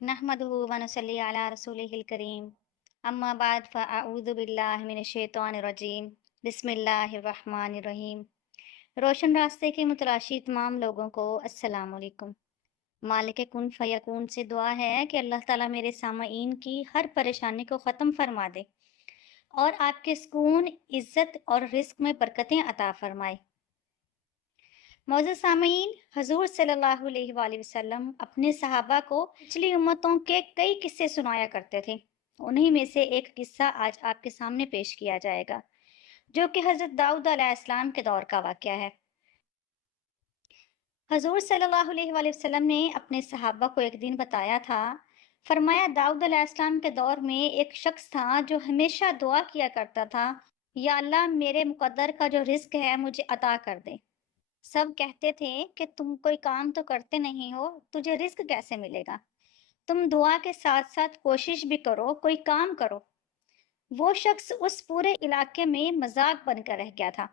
नहमदुहु व नुसल्ली अला रसूलिहिल करीम अम्मा बाद फ़अऊज़ु बिल्लाहि मिनश शैतानिर रजीम बिस्मिल्लाहिर रहमानिर रहीम। रोशन रास्ते के मुतलाशी तमाम लोगों को अस्सलाम वालेकुम। मालिक कुन फ़यकून से दुआ है कि अल्लाह ताला मेरे सामईन की हर परेशानी को ख़त्म फरमा दे और आपके सुकून, इज़्ज़त और रिज़्क में बरकतें अता फरमाए। मौजूद सामईन, हजूर सल्लल्लाहु अलैहि वसल्लम अपने सहाबा को पिछली उम्मतों के कई किस्से सुनाया करते थे। उन्हीं में से एक किस्सा आज आपके सामने पेश किया जाएगा, जो कि हजरत दाऊद अलैहिस्सलाम के दौर का वाकया है। हजूर सल्लल्लाहु अलैहि वसल्लम ने अपने सहाबा को एक दिन बताया था, फरमाया दाऊद अलैहिस्सलाम के दौर में एक शख्स था जो हमेशा दुआ किया करता था, या अल्लाह मेरे मुकद्दर का जो रिस्क है मुझे अता कर दे। सब कहते थे कि तुम कोई काम तो करते नहीं हो, तुझे रिस्क कैसे मिलेगा? तुम दुआ के साथ साथ कोशिश भी करो, कोई काम करो। वो शख्स उस पूरे इलाके में मजाक बनकर रह गया था,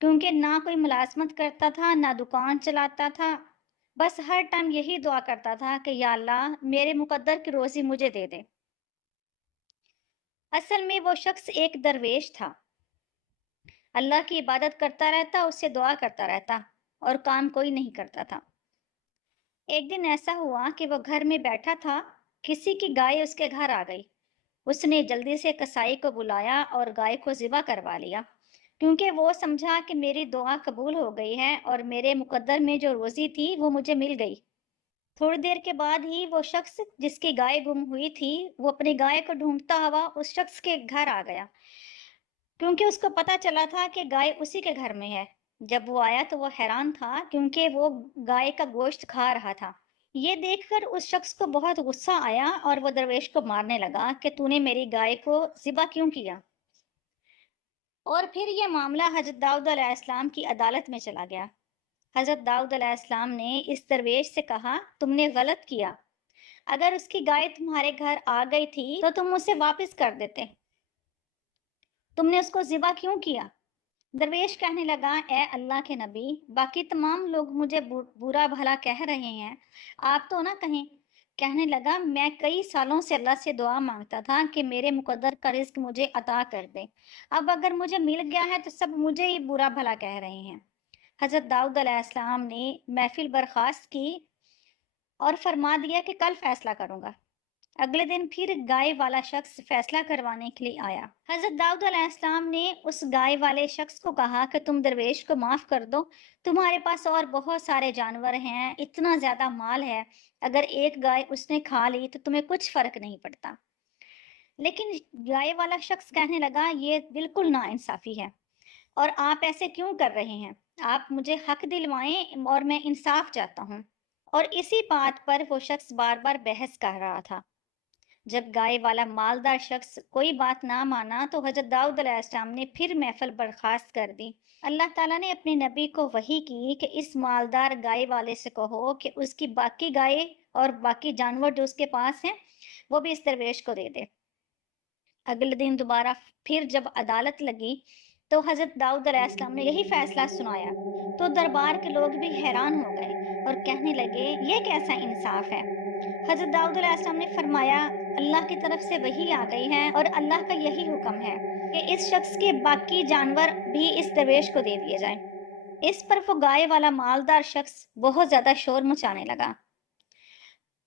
क्योंकि ना कोई मुलाजमत करता था, ना दुकान चलाता था। बस हर टाइम यही दुआ करता था कि या अल्लाह मेरे मुकद्दर की रोजी मुझे दे दे। असल में वो शख्स एक दरवेश था, अल्लाह की इबादत करता रहता, उससे दुआ करता रहता और काम कोई नहीं करता था। एक दिन ऐसा हुआ कि वो घर में बैठा था, किसी की गाय उसके घर आ गई। उसने जल्दी से कसाई को बुलाया और गाय को ज़िबा करवा लिया, क्योंकि वो समझा कि मेरी दुआ कबूल हो गई है और मेरे मुकद्दर में जो रोज़ी थी वो मुझे मिल गई। थोड़ी देर के बाद ही वो शख्स जिसकी गाय गुम हुई थी, वो अपनी गाय को ढूंढता हुआ उस शख्स के घर आ गया, क्योंकि उसको पता चला था कि गाय उसी के घर में है। जब वो आया तो वो हैरान था, क्योंकि वो गाय का गोश्त खा रहा था। ये देखकर उस शख्स को बहुत गुस्सा आया और वो दरवेश को मारने लगा कि तूने मेरी गाय को ज़िबा क्यों किया। और फिर ये मामला हज़रत दाऊद अलैहिस्सलाम की अदालत में चला गया। हज़रत दाऊद अलैहिस्सलाम ने इस दरवेश से कहा, तुमने गलत किया। अगर उसकी गाय तुम्हारे घर आ गई थी तो तुम उसे वापस कर देते। तुमने उसको ज़िबा क्यों किया? दरवेश कहने लगा, ए अल्लाह के नबी, बाकी तमाम लोग मुझे बुरा भला कह रहे हैं, आप तो ना कहें। कहने लगा, मैं कई सालों से अल्लाह से दुआ मांगता था कि मेरे मुकद्दर का रिस्क मुझे अता कर दे। अब अगर मुझे मिल गया है तो सब मुझे ही बुरा भला कह रहे हैं। हजरत दाऊद अलैहिस्सलाम ने महफिल बर्खास्त की और फरमा दिया कि कल फैसला करूंगा। अगले दिन फिर गाय वाला शख्स फैसला करवाने के लिए आया। हजरत दाऊद अलैहिस्सलाम ने उस गाय वाले शख्स को कहा कि तुम दरवेश को माफ कर दो, तुम्हारे पास और बहुत सारे जानवर हैं, इतना ज्यादा माल है, अगर एक गाय उसने खा ली तो तुम्हें कुछ फर्क नहीं पड़ता। लेकिन गाय वाला शख्स कहने लगा, ये बिल्कुल नाइंसाफी है और आप ऐसे क्यों कर रहे हैं? आप मुझे हक दिलवाएं और मैं इंसाफ चाहता हूँ। और इसी बात पर वो शख्स बार बार बहस कर रहा था। जब गाय वाला मालदार शख्स कोई बात ना माना तो हजरत दाऊद अलैहिस्सलाम ने फिर महफिल बर्खास्त कर दी। अल्लाह ताला ने अपने नबी को वही की कि इस मालदार गाय वाले से कहो कि उसकी बाकी गाय और बाकी जानवर जो उसके पास हैं वो भी इस दरवेश को दे दे। अगले दिन दोबारा फिर जब अदालत लगी तो हजरत दाऊद अलैहिस्सलाम ने यही फैसला सुनाया, तो दरबार के लोग भी हैरान हो गए और कहने लगे, ये कैसा इंसाफ है? हजरत दाऊद अलैहिस्सलाम ने फरमाया, अल्लाह की तरफ से वही आ गई है और अल्लाह का यही हुक्म है कि इस शख्स के बाकी जानवर भी इस दरवेश को दे दिए जाएं। इस पर वो गाय वाला मालदार शख्स बहुत ज्यादा शोर मचाने लगा।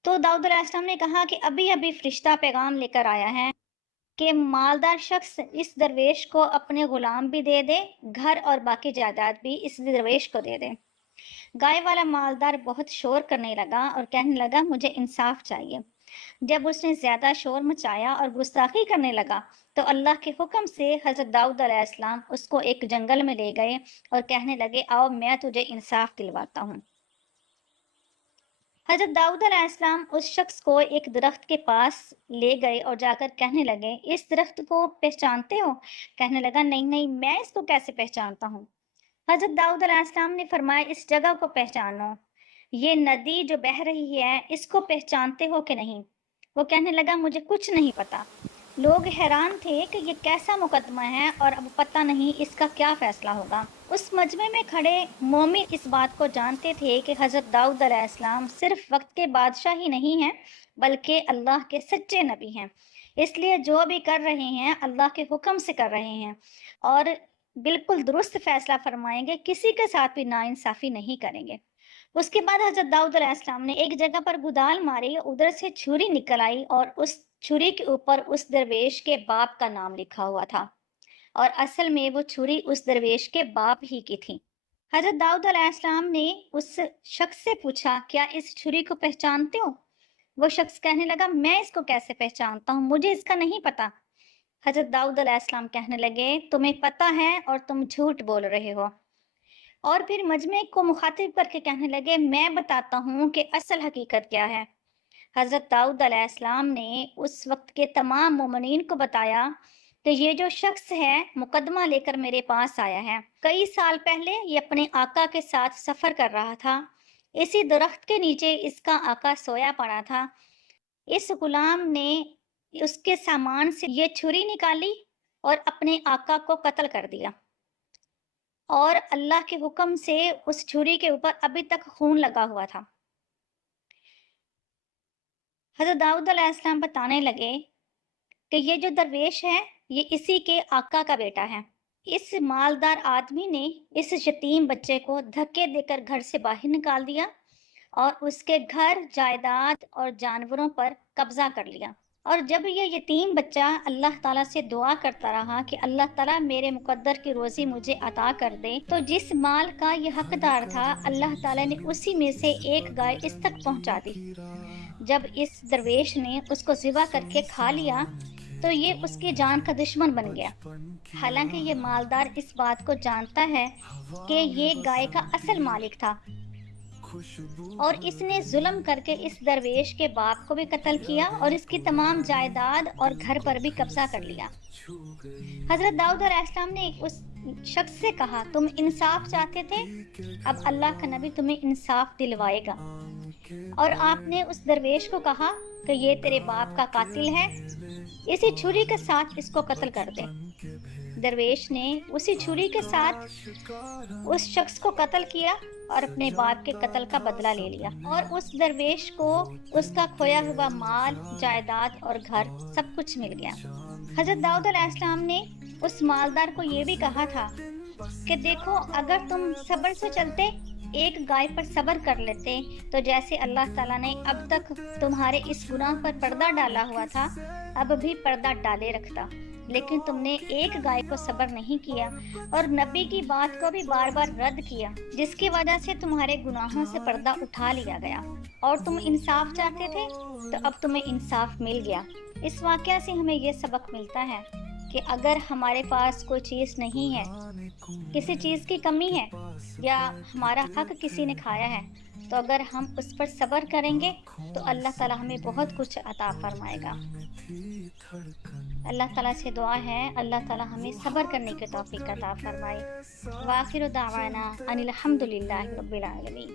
तो दाऊद अलैहिस्सलाम ने कहा कि अभी अभी फरिश्ता पैगाम लेकर आया है कि मालदार शख्स इस दरवेश को अपने गुलाम भी दे दे, घर और बाकी जायदाद भी इस दरवेश को दे दे। गाय वाला मालदार बहुत शोर करने लगा और कहने लगा, मुझे इंसाफ चाहिए। जब उसने ज्यादा शोर मचाया और गुस्ताखी करने लगा तो अल्लाह के हुक्म से हजरत दाऊद अलैहिस्सलाम उसको एक जंगल में ले गए और कहने लगे, आओ मैं तुझे इंसाफ दिलवाता हूँ। हजरत दाऊद अलैहिस्सलाम उस शख्स को एक दरख्त के पास ले गए और जाकर कहने लगे, इस दरख्त को पहचानते हो? कहने लगा, नहीं नहीं, मैं इसको कैसे पहचानता हूँ? हजरत दाऊद अलैहिस्सलाम ने फरमाया, इस जगह को पहचानो, ये नदी जो बह रही है इसको पहचानते हो कि नहीं? वो कहने लगा, मुझे कुछ नहीं पता। لوگ حیران تھے کہ یہ کیسا مقدمہ ہے اور اب پتہ نہیں اس کا کیا فیصلہ ہوگا۔ اس مجمع میں کھڑے مومن اس بات کو جانتے تھے کہ حضرت داؤد علیہ السلام صرف وقت کے بادشاہ ہی نہیں ہیں بلکہ اللہ کے سچے نبی ہیں، اس لیے جو بھی کر رہے ہیں اللہ کے حکم سے کر رہے ہیں اور بالکل درست فیصلہ فرمائیں گے، کسی کے ساتھ بھی ناانصافی نہیں کریں گے۔ اس کے بعد حضرت داؤد علیہ السلام نے ایک جگہ پر گدال ماری، ادھر سے چھری نکل آئی اور اس چھری کے اوپر اس درویش کے باپ کا نام لکھا ہوا تھا، اور اصل میں وہ چھری اس درویش کے باپ ہی کی تھی۔ حضرت داؤد علیہ السلام نے اس شخص سے پوچھا، کیا اس چھری کو پہچانتے ہو؟ وہ شخص کہنے لگا، میں اس کو کیسے پہچانتا ہوں، مجھے اس کا نہیں پتا۔ حضرت داؤد علیہ السلام کہنے لگے، تمہیں پتا ہے اور تم جھوٹ بول رہے ہو۔ اور پھر مجمع کو مخاطب کر کے کہنے لگے، میں بتاتا ہوں کہ اصل حقیقت کیا ہے۔ حضرت داؤد علیہ السلام نے اس وقت کے تمام مومنین کو بتایا کہ یہ جو شخص ہے مقدمہ لے کر میرے پاس آیا ہے۔ کئی سال پہلے یہ اپنے آقا کے ساتھ سفر کر رہا تھا، اسی درخت کے نیچے اس کا آقا سویا پڑا تھا۔ اس غلام نے اس کے سامان سے یہ چھری نکالی اور اپنے آقا کو قتل کر دیا، اور اللہ کے حکم سے اس چھری کے اوپر ابھی تک خون لگا ہوا تھا۔ حضرت داؤد علیہ السلام بتانے لگے کہ یہ جو درویش ہے یہ اسی کے آقا کا بیٹا ہے۔ اس مالدار آدمی نے اس یتیم بچے کو دھکے دے کر گھر سے باہر نکال دیا اور اس کے گھر، جائیداد اور جانوروں پر قبضہ کر لیا۔ اور جب یہ یتیم بچہ اللہ تعالیٰ سے دعا کرتا رہا کہ اللہ تعالیٰ میرے مقدر کی روزی مجھے عطا کر دے، تو جس مال کا یہ حقدار تھا اللہ تعالیٰ نے اسی میں سے ایک گائے اس تک پہنچا دی۔ جب اس درویش نے اس کو ذبح کر کے کھا لیا تو یہ اس کی جان کا دشمن بن گیا، حالانکہ یہ مالدار اس بات کو جانتا ہے کہ یہ گائے کا اصل مالک تھا، اور اس نے ظلم کر کے اس درویش کے باپ کو بھی قتل کیا اور اس کی تمام جائیداد اور گھر پر بھی قبضہ کر لیا۔ حضرت داؤد علیہ السلام نے اس شخص سے کہا، تم انصاف چاہتے تھے، اب اللہ کا نبی تمہیں انصاف دلوائے گا۔ اور آپ نے اس درویش کو کہا کہ یہ تیرے باپ کا قاتل ہے، اسی چھری کے ساتھ اس کو قتل کر دے۔ درویش نے اسی چھری کے ساتھ اس شخص کو قتل کیا اور اپنے باپ کے قتل کا بدلہ لے لیا، اور اس درویش کو اس کا کھویا ہوا مال، جائیداد اور گھر سب کچھ مل گیا۔ حضرت داؤد علیہ السلام نے اس مالدار کو یہ بھی کہا تھا کہ دیکھو، اگر تم صبر سے چلتے، ایک گائے پر صبر کر لیتے، تو جیسے اللہ تعالیٰ نے اب تک تمہارے اس گناہ پر پردہ ڈالا ہوا تھا اب بھی پردہ ڈالے رکھتا، لیکن تم نے ایک گائے کو صبر نہیں کیا اور نبی کی بات کو بھی بار بار رد کیا، جس کی وجہ سے تمہارے گناہوں سے پردہ اٹھا لیا گیا، اور تم انصاف چاہتے تھے تو اب تمہیں انصاف مل گیا۔ اس واقعہ سے ہمیں یہ سبق ملتا ہے کہ اگر ہمارے پاس کوئی چیز نہیں ہے، کسی چیز کی کمی ہے، یا ہمارا حق کسی نے کھایا ہے، تو اگر ہم اس پر صبر کریں گے تو اللہ تعالیٰ ہمیں بہت کچھ عطا فرمائے گا۔ اللہ تعالیٰ سے دعا ہے اللہ تعالیٰ ہمیں صبر کرنے کی توفیق عطا فرمائے۔ وآخر دعوانا ان الحمد للہ رب العالمین۔